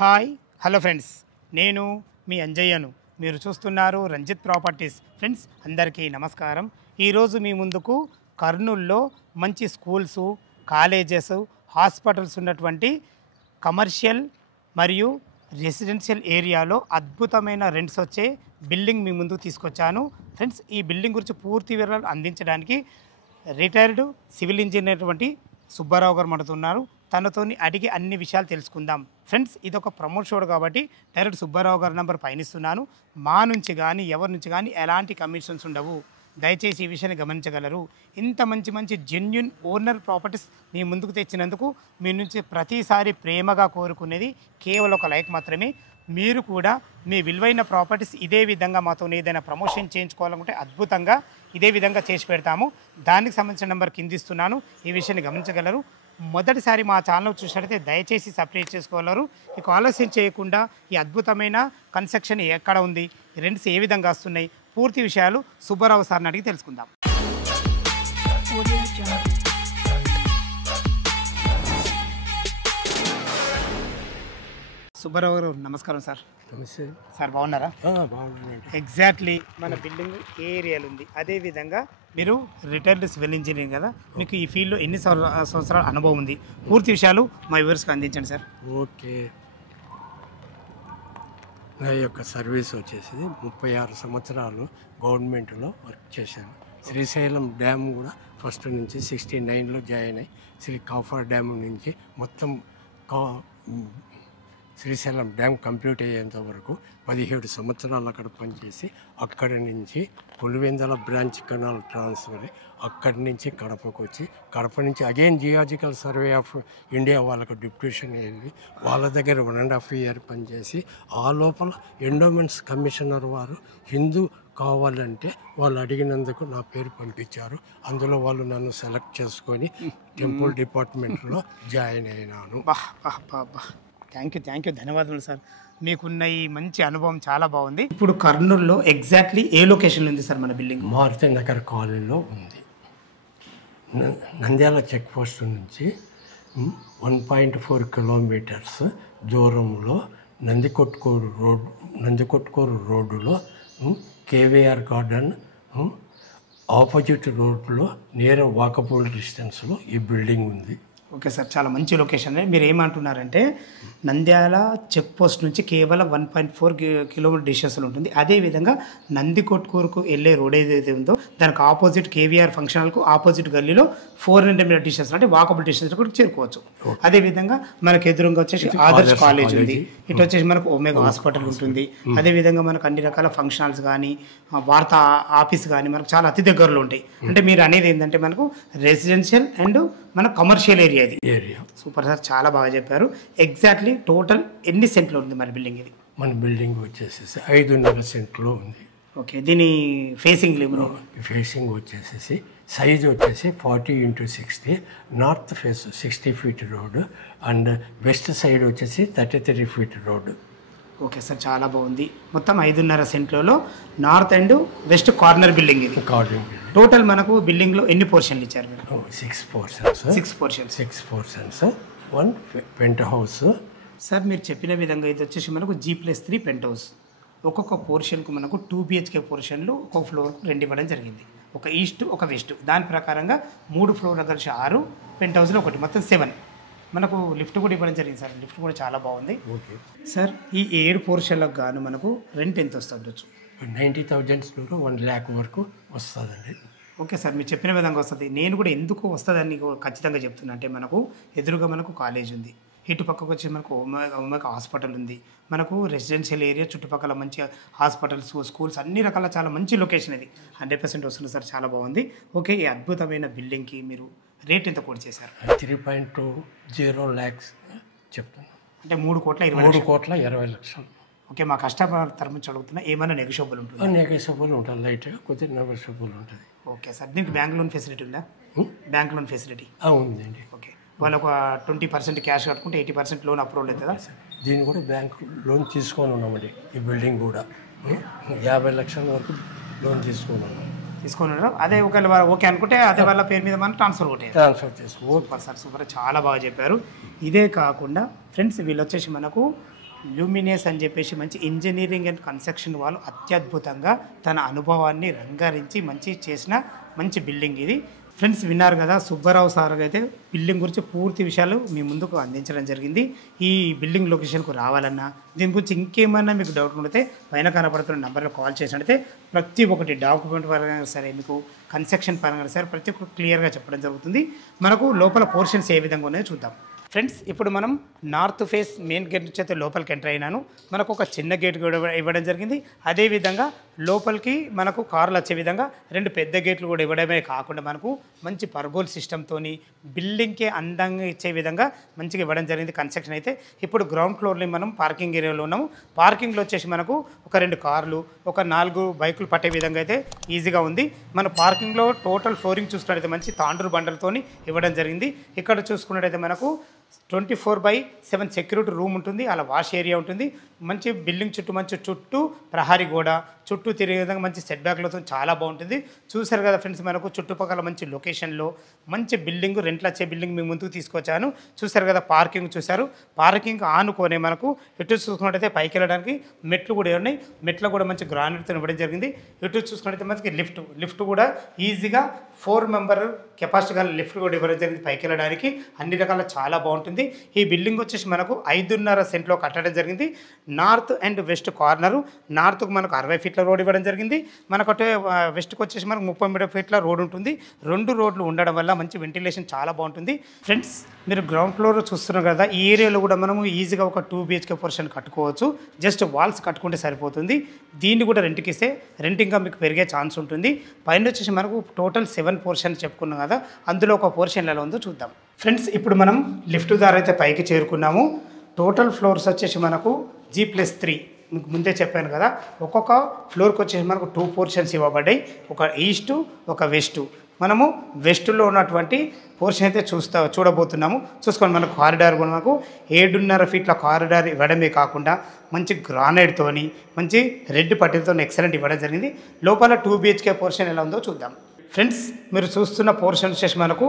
Hi hello friends, నేను మీ అంజయ్యను. మీరు చూస్తున్నారు రంజిత్ ప్రాపర్టీస్. ఫ్రెండ్స్ అందరికీ నమస్కారం. ఈరోజు మీ ముందుకు కర్నూల్లో మంచి స్కూల్స్, కాలేజెస్, హాస్పిటల్స్ ఉన్నటువంటి కమర్షియల్ మరియు రెసిడెన్షియల్ ఏరియాలో అద్భుతమైన రెంట్స్ వచ్చే బిల్డింగ్ మీ ముందుకు తీసుకొచ్చాను. ఫ్రెండ్స్, ఈ బిల్డింగ్ గురించి పూర్తి వివరాలు అందించడానికి రిటైర్డ్ సివిల్ ఇంజనీర్ సుబ్బారావు గారు మనతున్నారు. తనతోని అడిగి అన్ని విషయాలు తెలుసుకుందాం. ఫ్రెండ్స్, ఇది ఒక ప్రమోట్ షో కాబట్టి డైరెక్ట్ సుబ్బారావు గారి నెంబర్ పయనిస్తున్నాను. మా నుంచి కానీ ఎవరి నుంచి కానీ ఎలాంటి కమిషన్స్ ఉండవు. దయచేసి ఈ విషయాన్ని గమనించగలరు. ఇంత మంచి మంచి జెన్యున్ ఓనర్ ప్రాపర్టీస్ మీ ముందుకు తెచ్చినందుకు మీ నుంచి ప్రతిసారి ప్రేమగా కోరుకునేది కేవలం ఒక లైక్ మాత్రమే. మీరు కూడా మీ విలువైన ప్రాపర్టీస్ ఇదే విధంగా మాతో ఏదైనా ప్రమోషన్ చేయించుకోవాలనుకుంటే అద్భుతంగా ఇదే విధంగా చేసి పెడతాము. దానికి సంబంధించిన నెంబర్ కింద ఇస్తున్నాను. ఈ విషయాన్ని గమనించగలరు. మొదటిసారి మా ఛానల్ చూసినట్లయితే దయచేసి సబ్స్క్రైబ్ చేసుకోగలరు. ఇక ఆలస్యం చేయకుండా ఈ అద్భుతమైన కన్స్ట్రక్షన్ ఎక్కడ ఉంది, రెంట్స్ ఏ విధంగా వస్తున్నాయి, పూర్తి విషయాలు సుబ్బారావు సార్ని అడిగి తెలుసుకుందాం. సుబ్బారావు గారు నమస్కారం సార్. నమస్తే సార్, బాగున్నారా? బాగున్నానండి. ఎగ్జాక్ట్లీ మన బిల్డింగ్ ఏ ఏరియాలో ఉంది, అదేవిధంగా మీరు రిటైర్డ్ సివిల్ ఇంజనీర్ కదా, మీకు ఈ ఫీల్డ్లో ఎన్ని సంవత్సరాల అనుభవం ఉంది, పూర్తి విషయాలు మా వ్యూవర్స్కి అందించండి సార్. ఓకే, నా యొక్క సర్వీస్ వచ్చేసి 36 సంవత్సరాలు గవర్నమెంట్లో వర్క్ చేశాను. శ్రీశైలం డ్యామ్ కూడా ఫస్ట్ నుంచి 69లో జాయిన్ అయ్యి శ్రీ కాఫర్ డ్యామ్ నుంచి మొత్తం శ్రీశైలం డ్యామ్ కంప్లీట్ అయ్యేంత వరకు 17 సంవత్సరాలు అక్కడ పనిచేసి అక్కడి నుంచి పులివెందుల బ్రాంచ్ కెనాల్ ట్రాన్స్ఫర్ అక్కడి నుంచి కడపకు వచ్చి కడప నుంచి again geological survey of India వాళ్ళకు డిప్యూషన్ అయ్యింది. వాళ్ళ దగ్గర 1.5 ఇయర్ పనిచేసి ఆ లోపల ఎండోమెంట్స్ కమిషనర్ వారు హిందూ కావాలంటే వాళ్ళు అడిగినందుకు నా పేరు పంపించారు. అందులో వాళ్ళు నన్ను సెలెక్ట్ చేసుకొని టెంపుల్ డిపార్ట్మెంట్లో జాయిన్ అయినాను. థ్యాంక్ యూ, ధన్యవాదాలు సార్. మీకున్న ఈ మంచి అనుభవం చాలా బాగుంది. ఇప్పుడు కర్నూలులో ఎగ్జాక్ట్లీ ఏ లొకేషన్లో ఉంది సార్ మన బిల్డింగ్? మారుతి నగర్ కాలనీలో ఉంది. నంద్యాల చెక్ పోస్ట్ నుంచి 1.4 కిలోమీటర్స్ దూరంలో నందికొట్కూరు రోడ్డులో కేవీఆర్ గార్డెన్ ఆపోజిట్ రోడ్లో నియర్ వాకబుల్ డిస్టెన్స్లో ఈ బిల్డింగ్ ఉంది. ఓకే సార్, చాలా మంచి లొకేషన్. మీరు ఏమంటున్నారంటే నంద్యాల చెక్ పోస్ట్ నుంచి కేవలం 1.4 కిలోమీటర్ డిస్టెన్స్లో ఉంటుంది. అదేవిధంగా నందికొట్కూరుకు వెళ్ళే రోడ్ ఏదైతే ఉందో దానికి ఆపోజిట్ కేవీఆర్ ఫంక్షన్ హాల్కు ఆపోజిట్ గల్లీలో 400 మీటర్ డిస్టెన్స్ అంటే వాకబుల్ డిస్టెన్స్ కూడా చేరుకోవచ్చు. అదేవిధంగా మనకు ఎదురుగా వచ్చేసి ఆదర్శ్ కాలేజ్ ఉంది. ఇటు వచ్చేసి మనకు ఒమేగా హాస్పిటల్ ఉంటుంది. అదేవిధంగా మనకు అన్ని రకాల ఫంక్షన్ హాల్స్ కానీ వార్తా ఆఫీస్ కానీ మనకు చాలా అతి దగ్గరలో ఉంటాయి. అంటే మీరు అనేది ఏంటంటే మనకు రెసిడెన్షియల్ అండ్ మన కమర్షియల్ ఏరియా సూపర్ సార్, చాలా బాగా చెప్పారు. ఎగ్జాక్ట్లీ టోటల్ ఎన్ని సెంట్లో ఉంది మన బిల్డింగ్? ఇది మన బిల్డింగ్ వచ్చేసేసి 5.5 సెంట్లో ఉంది. ఓకే, దీని ఫేసింగ్ ఫేసింగ్ వచ్చేసేసి సైజ్ వచ్చేసి 40x60, north face 60 feet road and west side వచ్చేసి 33 ఫీట్ రోడ్. ఓకే సార్, చాలా బాగుంది. మొత్తం 5.5 సెంట్లలో north and west corner building ఇది. టోటల్ మనకు బిల్డింగ్లో ఎన్ని పోర్షన్లు ఇచ్చారు మీరు? 6 portions. 6 portions, 1 penthouse. Sir, మీరు చెప్పిన విధంగా ఇది వచ్చేసి మనకు G+3 పెంట్ హౌస్. ఒక్కొక్క పోర్షన్కు మనకు 2 BHK పోర్షన్లు ఒక్కొక్క ఫ్లోర్కు 2 ఇవ్వడం జరిగింది. ఒక ఈస్ట్ ఒక వెస్ట్. దాని ప్రకారంగా 3 ఫ్లోర్ల కలిసి 6, పెంట్ హౌస్లో 1, మొత్తం 7. మనకు లిఫ్ట్ కూడా ఇవ్వడం జరిగింది సార్. లిఫ్ట్ కూడా చాలా బాగుంది. ఓకే సార్, ఈ 7 పోర్షన్లకు గాను మనకు రెంట్ ఎంత వస్తుంది? 90,000 నుండి 1 lakh వరకు వస్తుందండి. ఓకే సార్, మీరు చెప్పిన విధంగా వస్తుంది. నేను కూడా ఎందుకు వస్తుందని ఖచ్చితంగా చెప్తున్నా అంటే మనకు ఎదురుగా మనకు కాలేజ్ ఉంది, ఇటు పక్కకు వచ్చి మనకు ఒమేగా హాస్పిటల్ ఉంది, మనకు రెసిడెన్షియల్ ఏరియా చుట్టుపక్కల మంచి హాస్పిటల్స్, స్కూల్స్, అన్ని రకాల చాలా మంచి లొకేషన్ ఇది. 100% వస్తుంది సార్, చాలా బాగుంది. ఓకే, ఈ అద్భుతమైన బిల్డింగ్కి మీరు రేట్ ఎంత కోట్ చేశారు? 3.20 lakhs చెప్తున్నాను. అంటే 3,20,00,000. 3,20,00,000. ఓకే, మా కస్టమర్ తరఫు నుంచి అడుగుతున్నా, ఏమైనా నెగోషియబుల్ ఉంటుంది? నెగోషియబుల్ ఉంటుంది, లైట్గా కొద్దిగా నెగోషియబుల్ ఉంటుంది. ఓకే సార్, దీనికి బ్యాంక్ లోన్ ఫెసిలిటీ ఉందా? బ్యాంక్ లోన్ ఫెసిలిటీ ఉందండి. ఓకే, వాళ్ళు ఒక 20% క్యాష్ కట్టుకుంటే 80% లోన్ అప్రూవల్ అవుతుందా? దీన్ని కూడా బ్యాంక్ లోన్ తీసుకొని ఉన్నామండి. ఈ బిల్డింగ్ కూడా 50 లక్షల వరకు లోన్ తీసుకొని ఉన్నారు. అదే ఒకవేళ ఓకే అనుకుంటే అదే వాళ్ళ పేరు మీద మనం ట్రాన్స్ఫర్ చేసుకో. సూపర్ సార్, సూపర్, చాలా బాగా చెప్పారు. ఇదే కాకుండా ఫ్రెండ్స్, వీళ్ళు వచ్చేసి మనకు ల్యూమినస్ అని చెప్పేసి మంచి ఇంజనీరింగ్ అండ్ కన్స్ట్రక్షన్ వాళ్ళు అత్యద్భుతంగా తన అనుభవాన్ని రంగారించి మంచి చేసిన మంచి బిల్డింగ్ ఇది. ఫ్రెండ్స్ విన్నారు కదా, సుబ్బారావు సార్ అయితే బిల్డింగ్ గురించి పూర్తి విషయాలు మీ ముందుకు అందించడం జరిగింది. ఈ బిల్డింగ్ లొకేషన్కు రావాలన్నా దీని గురించి ఇంకేమన్నా మీకు డౌట్ ఉంటే పైన కనపడుతున్న నెంబర్లో కాల్ చేసినట్టయితే ప్రతి ఒక్కటి డాక్యుమెంట్ పరంగా సరే, మీకు కన్స్ట్రక్షన్ పరంగా సరే ప్రతి ఒక్కటి క్లియర్గా చెప్పడం జరుగుతుంది. మనకు లోపల పోర్షన్స్ ఏ విధంగా ఉన్నాయో చూద్దాం. ఫ్రెండ్స్ ఇప్పుడు మనం నార్త్ ఫేస్ మెయిన్ గేట్ నుంచి అయితే లోపలికి ఎంటర్ అయినాను. మనకు ఒక చిన్న గేట్ కూడా ఇవ్వడం జరిగింది. అదేవిధంగా లోపలికి మనకు కార్లు వచ్చే విధంగా 2 పెద్ద గేట్లు కూడా ఇవ్వడమే కాకుండా మనకు మంచి పర్గోల్ సిస్టమ్తో బిల్డింగ్కి అందంగా ఇచ్చే విధంగా మంచిగా ఇవ్వడం జరిగింది కన్స్ట్రక్షన్ అయితే. ఇప్పుడు గ్రౌండ్ ఫ్లోర్లో మనం పార్కింగ్ ఏరియాలో ఉన్నాము. పార్కింగ్లో వచ్చేసి మనకు ఒక 2 కార్లు, ఒక 4 బైకులు పట్టే విధంగా అయితే ఈజీగా ఉంది. మన పార్కింగ్లో టోటల్ ఫ్లోరింగ్ చూసుకున్నట్టయితే మంచి తాండ్రు బండలతో ఇవ్వడం జరిగింది. ఇక్కడ చూసుకున్నట్టయితే మనకు 24/7 సెక్యూరిటీ రూమ్ ఉంటుంది, అలా వాష్ ఏరియా ఉంటుంది. మంచి బిల్డింగ్ చుట్టూ మంచి ప్రహరీ గోడ చుట్టూ తిరిగే విధంగా మంచి సెట్ బ్యాక్లతో చాలా బాగుంటుంది. చూసారు కదా ఫ్రెండ్స్, మనకు చుట్టుపక్కల మంచి లొకేషన్లో మంచి బిల్డింగ్, రెంట్లు వచ్చే బిల్డింగ్ మీ ముందుకు తీసుకొచ్చాను. చూసారు కదా, పార్కింగ్ చూసారు. పార్కింగ్ ఆనుకోనే మనకు ఎటు చూసుకున్నట్టయితే పైకి వెళ్ళడానికి మెట్లు కూడా ఉన్నాయి. మెట్లు కూడా మంచి గ్రానైట్తో ఇవ్వడం జరిగింది. ఎటు చూసుకున్నట్టయితే మనకి లిఫ్ట్ కూడా ఈజీగా 4 మెంబర్ కెపాసిటీ గల లిఫ్ట్ కూడా ఇవ్వడం జరిగింది. పైకి వెళ్ళడానికి అన్ని రకాల చాలా బాగుంటుంది. ఈ బిల్డింగ్ వచ్చేసి మనకు 5.5 సెంట్లో కట్టడం జరిగింది. North and west corner. నార్త్కు మనకు 60 ఫీట్ల రోడ్ ఇవ్వడం జరిగింది. మనకు వెస్ట్కి వచ్చేసి మనకు 30 ఫీట్ల రోడ్ ఉంటుంది. 2 రోడ్లు ఉండడం వల్ల మంచి వెంటిలేషన్ చాలా బాగుంటుంది. ఫ్రెండ్స్ మీరు గ్రౌండ్ ఫ్లోర్ చూస్తున్నారు కదా, ఈ ఏరియాలో కూడా మనము ఈజీగా ఒక 2 BHK పోర్షన్ కట్టుకోవచ్చు. జస్ట్ వాల్స్ కట్టుకుంటే సరిపోతుంది. దీన్ని కూడా రెంట్కి ఇస్తే రెంట్ ఇంకా మీకు పెరిగే ఛాన్స్ ఉంటుంది. పైన వచ్చేసి మనకు టోటల్ 7 పోర్షన్ చెప్పుకున్నాం కదా, అందులో ఒక పోర్షన్ ఎలా ఉందో చూద్దాం. ఫ్రెండ్స్ ఇప్పుడు మనం లిఫ్ట్ ద్వారా అయితే పైకి చేరుకున్నాము. టోటల్ ఫ్లోర్స్ వచ్చేసి మనకు G+3 మీకు ముందే చెప్పాను కదా. ఒక్కొక్క ఫ్లోర్కి వచ్చేసి మనకు 2 పోర్షన్స్ ఇవ్వబడ్డాయి, ఒక ఈస్టు ఒక వెస్టు. మనము వెస్టులో ఉన్నటువంటి పోర్షన్ అయితే చూడబోతున్నాము. చూసుకోండి, మనకు కారిడార్ కూడా మనకు 7.5 ఫీట్ల కారిడార్ ఇవ్వడమే కాకుండా మంచి గ్రానైట్తోని మంచి రెడ్ పట్టీలతో ఎక్సలెంట్ ఇవ్వడం జరిగింది. లోపల 2 BHK పోర్షన్ ఎలా ఉందో చూద్దాం. ఫ్రెండ్స్ మీరు చూస్తున్న పోర్షన్ వచ్చేసి మనకు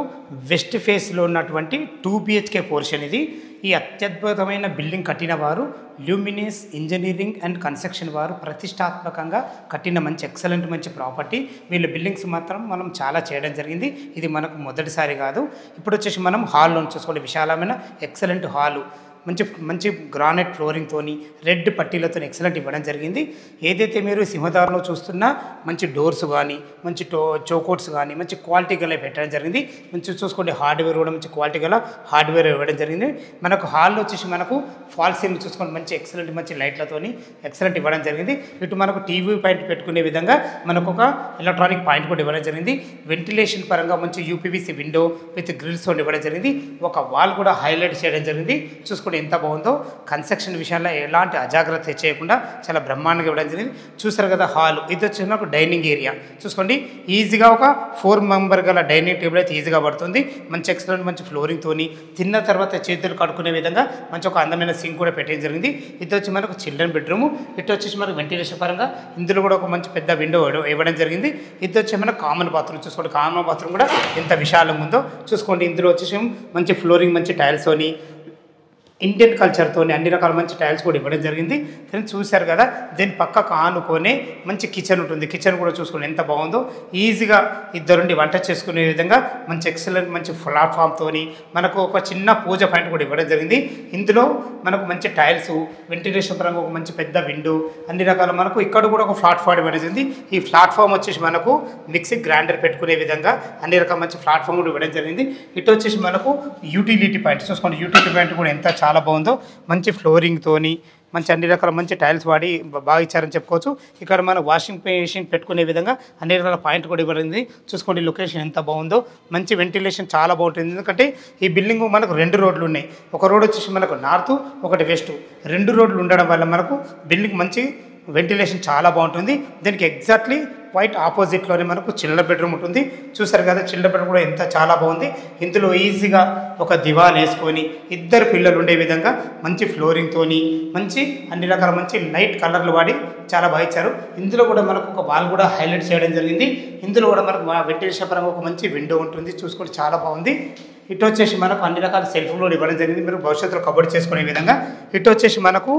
వెస్ట్ ఫేస్లో ఉన్నటువంటి 2 BHK పోర్షన్ ఇది. ఈ అత్యద్భుతమైన బిల్డింగ్ కట్టిన వారు ల్యూమినస్ ఇంజనీరింగ్ అండ్ కన్స్ట్రక్షన్ వారు ప్రతిష్టాత్మకంగా కట్టిన మంచి ఎక్సలెంట్ మంచి ప్రాపర్టీ. వీళ్ళ బిల్డింగ్స్ మాత్రం మనం చాలా చేయడం జరిగింది. ఇది మనకు మొదటిసారి కాదు. ఇప్పుడు వచ్చేసి మనం హాల్లో చూసుకోండి, విశాలమైన ఎక్సలెంట్ హాలు, మంచి గ్రానైట్ ఫ్లోరింగ్తోని రెడ్ పట్టీలతో ఎక్సలెంట్ ఇవ్వడం జరిగింది. ఏదైతే మీరు సింహదారులో చూస్తున్నా మంచి డోర్స్ కానీ మంచి చౌకోట్స్ కానీ మంచి క్వాలిటీ గల పెట్టడం జరిగింది. మంచి చూసుకోండి, హార్డ్వేర్ కూడా మంచి క్వాలిటీ గల హార్డ్వేర్ ఇవ్వడం జరిగింది. మనకు హాల్లో వచ్చేసి మనకు ఫాల్ సీలింగ్ చూసుకోండి, మంచి ఎక్సలెంట్ మంచి లైట్లతోని ఎక్సలెంట్ ఇవ్వడం జరిగింది. ఇటు మనకు టీవీ పాయింట్ పెట్టుకునే విధంగా మనకు ఒక ఎలక్ట్రానిక్ పాయింట్ కూడా ఇవ్వడం జరిగింది. వెంటిలేషన్ పరంగా మంచి UPVC విండో విత్ గ్రిల్స్ ఇవ్వడం జరిగింది. ఒక వాల్ కూడా హైలైట్ చేయడం జరిగింది. చూసుకోండి ఎంత బాగుందో. కన్స్ట్రక్షన్ విషయంలో ఎలాంటి అజాగ్రత్త చేయకుండా చాలా బ్రహ్మాండంగా ఇవ్వడం జరిగింది. చూసారు కదా హాల్, ఇది వచ్చి నాకు డైనింగ్ ఏరియా. చూసుకోండి, ఈజీగా ఒక 4 మెంబర్ గల డైనింగ్ టేబుల్ అయితే ఈజీగా పడుతుంది. మంచి ఎక్సలెంట్ మంచి ఫ్లోరింగ్తోని తిన్న తర్వాత చేతులు కడుక్కునే విధంగా మంచి ఒక అందమైన సింక్ కూడా పెట్టడం జరిగింది. ఇది వచ్చి మనకు చిల్డ్రన్ బెడ్రూమ్. ఇటు వచ్చేసి మనకు వెంటిలేషన్ పరంగా ఇందులో కూడా ఒక మంచి పెద్ద విండో ఇవ్వడం జరిగింది. ఇది వచ్చి మనకు కామన్ బాత్రూమ్. చూసుకోండి, కామన్ బాత్రూమ్ కూడా ఎంత విశాలంగా ఉందో చూసుకోండి. ఇందులో వచ్చేసి మంచి ఫ్లోరింగ్ మంచి టైల్స్తోని ఇండియన్ కల్చర్తో అన్ని రకాల మంచి టైల్స్ కూడా ఇవ్వడం జరిగింది. ఫ్రెండ్స్ చూశారు కదా, దీని పక్కకు ఆనుకొనే మంచి కిచెన్ ఉంటుంది. కిచెన్ కూడా చూసుకోండి ఎంత బాగుందో. ఈజీగా ఇద్దరుండి వంట చేసుకునే విధంగా మంచి ఎక్సలెంట్ మంచి ప్లాట్ఫామ్తో మనకు ఒక చిన్న పూజ పాయింట్ కూడా ఇవ్వడం జరిగింది. ఇందులో మనకు మంచి టైల్స్, వెంటిలేషన్ పరంగా ఒక మంచి పెద్ద విండో, అన్ని రకాల మనకు ఇక్కడ కూడా ఒక ప్లాట్ఫామ్ ఇవ్వడం జరిగింది. ఈ ప్లాట్ఫామ్ వచ్చేసి మనకు మిక్సీ గ్రైండర్ పెట్టుకునే విధంగా అన్ని రకాల మంచి ప్లాట్ఫామ్ కూడా ఇవ్వడం జరిగింది. ఇటు వచ్చేసి మనకు యూటిలిటీ పాయింట్ చూసుకోండి. యూటిలిటీ పాయింట్ కూడా ఎంత చాలా బాగుందో. మంచి ఫ్లోరింగ్తోని మంచి అన్ని రకాల మంచి టైల్స్ వాడి బాగా ఇచ్చారని చెప్పుకోవచ్చు. ఇక్కడ మన వాషింగ్ మెషిన్ పెట్టుకునే విధంగా అన్ని రకాల పాయింట్ కూడా ఇవ్వడింది. చూసుకోండి లొకేషన్ ఎంత బాగుందో. మంచి వెంటిలేషన్ చాలా బాగుంటుంది. ఎందుకంటే ఈ బిల్డింగ్ మనకు 2 రోడ్లు ఉన్నాయి. ఒక రోడ్ వచ్చేసి మనకు నార్త్, ఒకటి వెస్ట్. 2 రోడ్లు ఉండడం వల్ల మనకు బిల్డింగ్ మంచి వెంటిలేషన్ చాలా బాగుంటుంది. దీనికి ఎగ్జాక్ట్లీ వైట్ ఆపోజిట్లోనే మనకు చిల్డ్రన్ బెడ్రూమ్ ఉంటుంది. చూసారు కదా చిల్డ్రన్ బెడ్రూమ్ కూడా ఎంత చాలా బాగుంది. ఇందులో ఈజీగా ఒక దివాన్ వేసుకొని ఇద్దరు పిల్లలు ఉండే విధంగా మంచి ఫ్లోరింగ్తోని మంచి అన్ని రకాల మంచి లైట్ కలర్లు వాడి చాలా బాగా ఇచ్చారు. ఇందులో కూడా మనకు ఒక వాల్ కూడా హైలైట్ చేయడం జరిగింది. ఇందులో కూడా మనకు వెంటిలేషన్ పరంగా ఒక మంచి విండో ఉంటుంది. చూసుకుంటే చాలా బాగుంది. ఇటు వచ్చేసి మనకు అన్ని రకాల సెల్ఫ్లు ఇవ్వడం జరిగింది. మీరు భవిష్యత్తులో కబోర్డ్ చేసుకునే విధంగా. ఇటు వచ్చేసి మనకు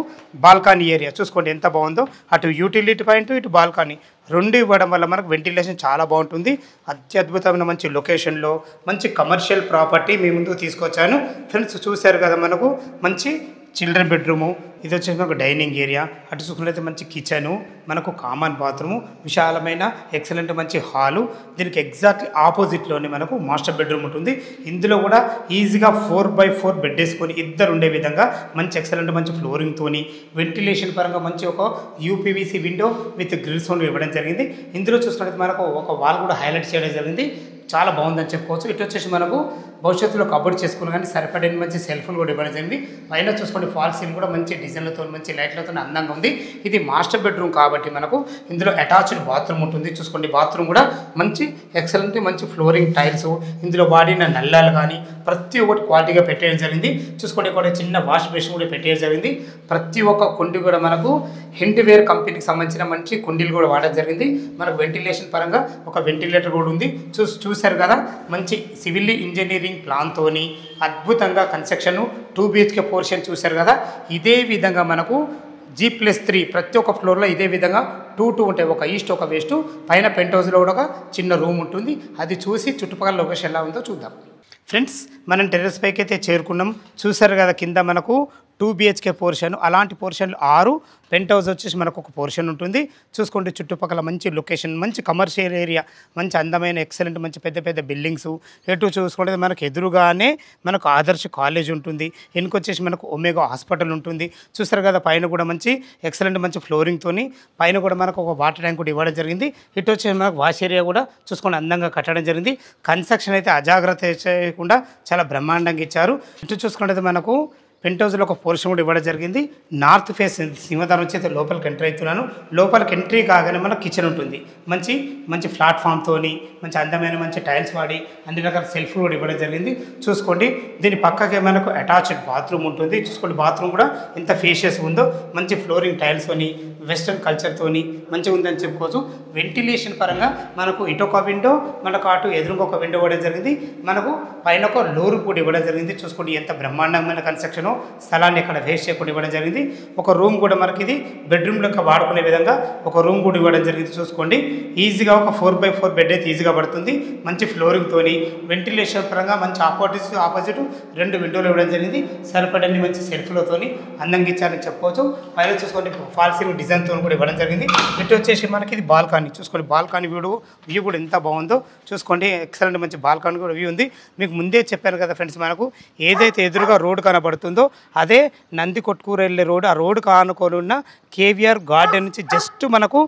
బాల్కనీ ఏరియా చూసుకోండి ఎంత బాగుందో. అటు యూటిలిటీ పాయింట్ ఇటు బాల్కనీ రెండు ఇవ్వడం వల్ల మనకు వెంటిలేషన్ చాలా బాగుంటుంది. అత్యద్భుతమైన మంచి లొకేషన్లో మంచి కమర్షియల్ ప్రాపర్టీ మీ ముందుకు తీసుకొచ్చాను. ఫ్రెండ్స్ చూశారు కదా మనకు మంచి చిల్డ్రన్ బెడ్రూము, ఇది వచ్చేసి మనకు డైనింగ్ ఏరియా, అటు చూసుకున్నట్లయితే మంచి కిచెను, మనకు కామన్ బాత్రూము, విశాలమైన ఎక్సలెంట్ మంచి హాలు. దీనికి ఎగ్జాక్ట్లీ ఆపోజిట్లోనే మనకు మాస్టర్ బెడ్రూమ్ ఉంటుంది. ఇందులో కూడా ఈజీగా 4x4 బెడ్ వేసుకొని ఇద్దరు ఉండే విధంగా మంచి ఎక్సలెంట్ మంచి ఫ్లోరింగ్తోని వెంటిలేషన్ పరంగా మంచి ఒక యూపీవీసీ విండో విత్ గ్రిల్స్ ఇవ్వడం జరిగింది. ఇందులో చూసుకున్నట్లయితే మనకు ఒక వాల్ కూడా హైలైట్ చేయడం జరిగింది. చాలా బాగుందని చెప్పుకోవచ్చు. ఇటు వచ్చేసి మనకు భవిష్యత్తులో కబోర్డ్ చేసుకుని కానీ సరిపడిన మంచి సెల్ఫ్లు కూడా ఇవ్వడం జరిగింది. పైన చూసుకోండి ఫాల్ సీలింగ్ కూడా మంచి డిజైన్లతో మంచి లైట్లతో అందంగా ఉంది. ఇది మాస్టర్ బెడ్రూమ్ కాబట్టి మనకు ఇందులో అటాచ్డ్ బాత్రూమ్ ఉంటుంది. చూసుకోండి బాత్రూమ్ కూడా మంచి ఎక్సలెంట్ మంచి ఫ్లోరింగ్ టైల్స్, ఇందులో వాడిన నల్లాలు కానీ ప్రతి ఒక్కటి క్వాలిటీగా పెట్టేయడం జరిగింది. చూసుకోండి ఇక్కడ చిన్న వాష్ బేసిన్ కూడా పెట్టేయడం జరిగింది. ప్రతి ఒక్క కుండి కూడా మనకు హింట్వేర్ కంపెనీకి సంబంధించిన మంచి కుండీలు కూడా వాడడం జరిగింది. మనకు వెంటిలేషన్ పరంగా ఒక వెంటిలేటర్ కూడా ఉంది. చూశారు కదా మంచి సివిల్ ఇంజనీరింగ్ ప్లాన్తోని అద్భుతంగా కన్స్ట్రక్షన్ 2 BHK పోర్షన్ చూశారు కదా. ఇదే విధంగా మనకు G+3 ప్రతి ఒక్క ఫ్లోర్లో ఇదే విధంగా 2 ఉంటాయి. ఒక ఈస్ట్ ఒక వెస్ట్. పైన పెంట్ హౌస్లో కూడా ఒక చిన్న రూమ్ ఉంటుంది. అది చూసి చుట్టుపక్కల లొకేషన్ ఎలా ఉందో చూద్దాం. ఫ్రెండ్స్ మనం టెర్రస్ పైకి అయితే చేరుకున్నాం. చూసారు కదా కింద మనకు 2 BHK పోర్షన్, అలాంటి పోర్షన్లు 6, పెంట్ హౌస్ వచ్చేసి మనకు ఒక పోర్షన్ ఉంటుంది. చూసుకుంటే చుట్టుపక్కల మంచి లొకేషన్, మంచి కమర్షియల్ ఏరియా, మంచి అందమైన ఎక్సలెంట్ మంచి పెద్ద పెద్ద బిల్డింగ్స్. ఎటు చూసుకుంటే మనకు ఎదురుగానే మనకు ఆదర్శ కాలేజ్ ఉంటుంది. వెనుకొచ్చేసి మనకు ఒమేగా హాస్పిటల్ ఉంటుంది. చూస్తారు కదా పైన కూడా మంచి ఎక్సలెంట్ మంచి ఫ్లోరింగ్తోని పైన కూడా మనకు ఒక వాటర్ ట్యాంక్ కూడా ఇవ్వడం జరిగింది. ఇటు వచ్చేసి మనకు వాష్ ఏరియా కూడా చూసుకొని అందంగా కట్టడం జరిగింది. కన్స్ట్రక్షన్ అయితే అజాగ్రత్త చేయకుండా చాలా బ్రహ్మాండంగా ఇచ్చారు. ఇటు చూసుకుంటే మనకు పెంట్ హౌస్లో ఒక పోర్షన్ కూడా ఇవ్వడం జరిగింది. నార్త్ ఫేస్ సింహద్వారం నుంచి అయితే లోపలికి ఎంట్రీ అవుతున్నాను. లోపలికి ఎంట్రీ కాగానే మనకు కిచెన్ ఉంటుంది. మంచి మంచి ప్లాట్ఫామ్తోని మంచి అందమైన మంచి టైల్స్ వాడి అన్ని రకాల సెల్ఫ్ కూడా ఇవ్వడం జరిగింది. చూసుకోండి దీని పక్కకే మనకు అటాచ్డ్ బాత్రూమ్ ఉంటుంది. చూసుకోండి బాత్రూమ్ కూడా ఎంత ఫేషియస్ ఉందో. మంచి ఫ్లోరింగ్ టైల్స్తోని వెస్ట్రన్ కల్చర్తోని మంచిగా ఉందని చెప్పుకోవచ్చు. వెంటిలేషన్ పరంగా మనకు ఇటొక విండో, మనకు అటు ఎదురుగా ఒక విండో ఇవ్వడం జరిగింది. మనకు పైన ఒక లోరు కూడా ఇవ్వడం జరిగింది. చూసుకోండి ఎంత బ్రహ్మాండమైన కన్స్ట్రక్షన్, స్థలాన్ని ఇక్కడ వేస్ట్ చేయకుండా ఇవ్వడం జరిగింది. ఒక రూమ్ కూడా మనకి ఇది బెడ్రూమ్ లెక్క వాడుకునే విధంగా ఒక రూమ్ కూడా ఇవ్వడం జరిగింది. చూసుకోండి ఈజీగా ఒక 4x4 బెడ్ అయితే ఈజీగా పడుతుంది. మంచి ఫ్లోరింగ్తోని వెంటిలేషన్ పరంగా మంచి ఆపోజిట్ 2 విండోలు ఇవ్వడం జరిగింది. సరిపడని మంచి సెల్ఫ్లతోని అందంగా ఇచ్చారని చెప్పుకోవచ్చు. పైన చూసుకోండి ఫాల్ సీలింగ్ డిజైన్తో కూడా ఇవ్వడం జరిగింది. ఇటు వచ్చేసి మనకి ఇది బాల్కనీ. చూసుకోండి బాల్కనీ వ్యూ కూడా ఎంత బాగుందో. చూసుకోండి ఎక్సలెంట్ మంచి బాల్కనీ కూడా వ్యూ ఉంది. మీకు ముందే చెప్పాను కదా ఫ్రెండ్స్, మనకు ఏదైతే ఎదురుగా రోడ్డు కనబడుతుందో అదే నంది కొట్కూరు వెళ్ళే రోడ్డు. ఆ రోడ్డు కానుకొని ఉన్న కేవీఆర్ గార్డెన్ నుంచి జస్ట్ మనకు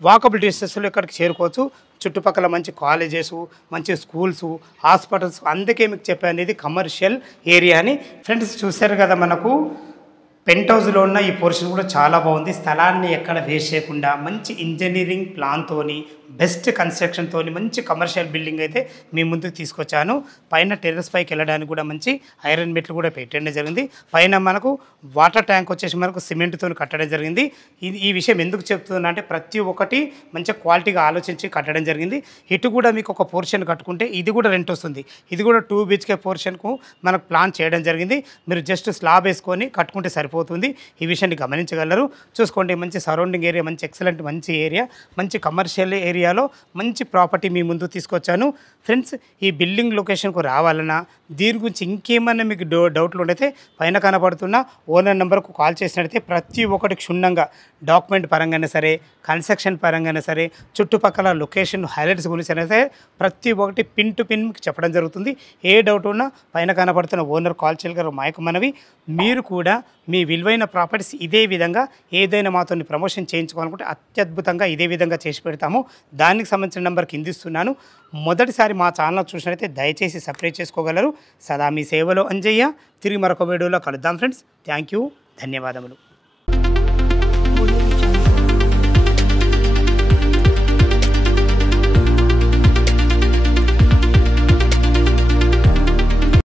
వాకబుల్ డిస్టెన్స్లో ఇక్కడికి చేరుకోవచ్చు. చుట్టుపక్కల మంచి కాలేజెస్, మంచి స్కూల్స్, హాస్పిటల్స్. అందుకే మీకు చెప్పాను ఇది కమర్షియల్ ఏరియా అని. ఫ్రెండ్స్ చూశారు కదా మనకు పెంట్ హౌస్లో ఉన్న ఈ పోర్షన్ కూడా చాలా బాగుంది. స్థలాన్ని ఎక్కడ వేస్ట్ చేయకుండా మంచి ఇంజనీరింగ్ ప్లాన్తోని బెస్ట్ కన్స్ట్రక్షన్తోని మంచి కమర్షియల్ బిల్డింగ్ అయితే మీ ముందుకు తీసుకొచ్చాను. పైన టెర్రస్ పైకి వెళ్ళడానికి కూడా మంచి ఐరన్ మెట్లు కూడా పెట్టడం జరిగింది. పైన మనకు వాటర్ ట్యాంక్ వచ్చేసి మనకు సిమెంట్తో కట్టడం జరిగింది. ఈ విషయం ఎందుకు చెప్తున్నా అంటే ప్రతి ఒక్కటి మంచి క్వాలిటీగా ఆలోచించి కట్టడం జరిగింది. ఇటు కూడా మీకు ఒక పోర్షన్ కట్టుకుంటే ఇది కూడా రెంట్ వస్తుంది. ఇది కూడా 2 BHK పోర్షన్కు మనకు ప్లాన్ చేయడం జరిగింది. మీరు జస్ట్ స్లాబ్ వేసుకొని కట్టుకుంటే సరిపోతుంది. ఈ విషయాన్ని గమనించగలరు. చూసుకోండి మంచి సరౌండింగ్ ఏరియా, మంచి ఎక్సలెంట్ మంచి ఏరియా, మంచి కమర్షియల్ ఏరియాలో మంచి ప్రాపర్టీ మీ ముందు తీసుకొచ్చాను. ఫ్రెండ్స్ ఈ బిల్డింగ్ లొకేషన్కు రావాలన్నా దీని గురించి ఇంకేమైనా మీకు డౌట్లు ఉండైతే పైన కనబడుతున్న ఓనర్ నెంబర్కు కాల్ చేసినట్టయితే ప్రతి ఒక్కటి క్షుణ్ణంగా డాక్యుమెంట్ పరంగానే సరే, కన్స్ట్రక్షన్ పరంగానే సరే, చుట్టుపక్కల లొకేషన్ హైలైట్స్ గురించి అయినా సరే ప్రతి ఒక్కటి పిన్ టు పిన్ మీకు చెప్పడం జరుగుతుంది. ఏ డౌట్ ఉన్నా పైన కనబడుతున్న ఓనర్ కాల్ చేయగలరు. మాయకు మనవి, మీరు కూడా మీ విలువైన ప్రాపర్టీస్ ఇదే విధంగా ఏదైనా మాతో ప్రమోషన్ చేయించుకోవాలనుకుంటే అత్యద్భుతంగా ఇదే విధంగా చేసి పెడతాము. దానికి సంబంధించిన నెంబర్ కింద ఇస్తున్నాను. మొదటిసారి మా ఛానల్ చూసినట్లయితే దయచేసి సబ్స్క్రైబ్ చేసుకోగలరు. సదా మీ సేవలో అంజయ్య. తిరిగి మరొక వీడియోలో కలుద్దాం ఫ్రెండ్స్. థ్యాంక్ యూ, ధన్యవాదములు.